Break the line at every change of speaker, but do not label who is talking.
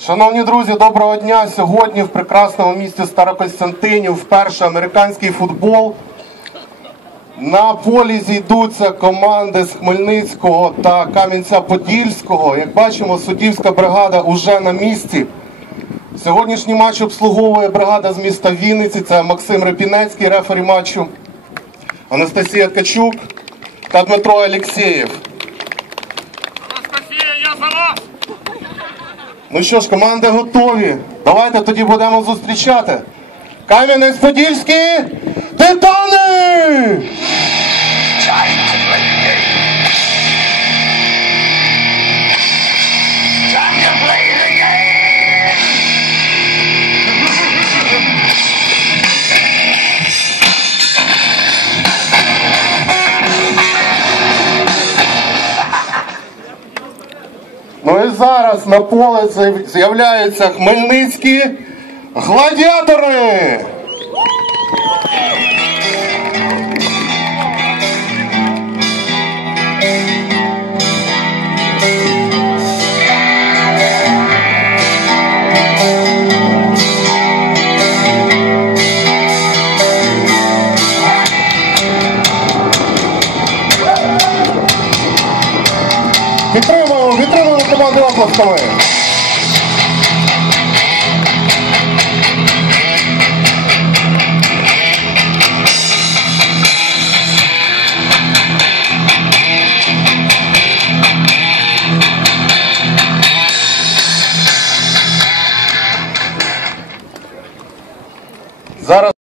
Шановні друзі, доброго дня! Сьогодні в прекрасному місті Старокостянтинів вперше американський футбол. На полі зійдуться команди з Хмельницького та Кам'янця-Подільського. Як бачимо, суддівська бригада уже на місці. Сьогоднішній матч обслуговує бригада з міста Вінниці. Це Максим Репінецький, рефері матчу, Анастасія Ткачук та Дмитро Алєксєєв. Ну що ж, команди готові. Давайте тоді будемо зустрічати. Кам'янець-Подільський Титани! Ну і зараз на поле з'яв- з'являються хмельницькі гладіатори. Підтримуємо, Відтримуємо команду оплесками. Зараз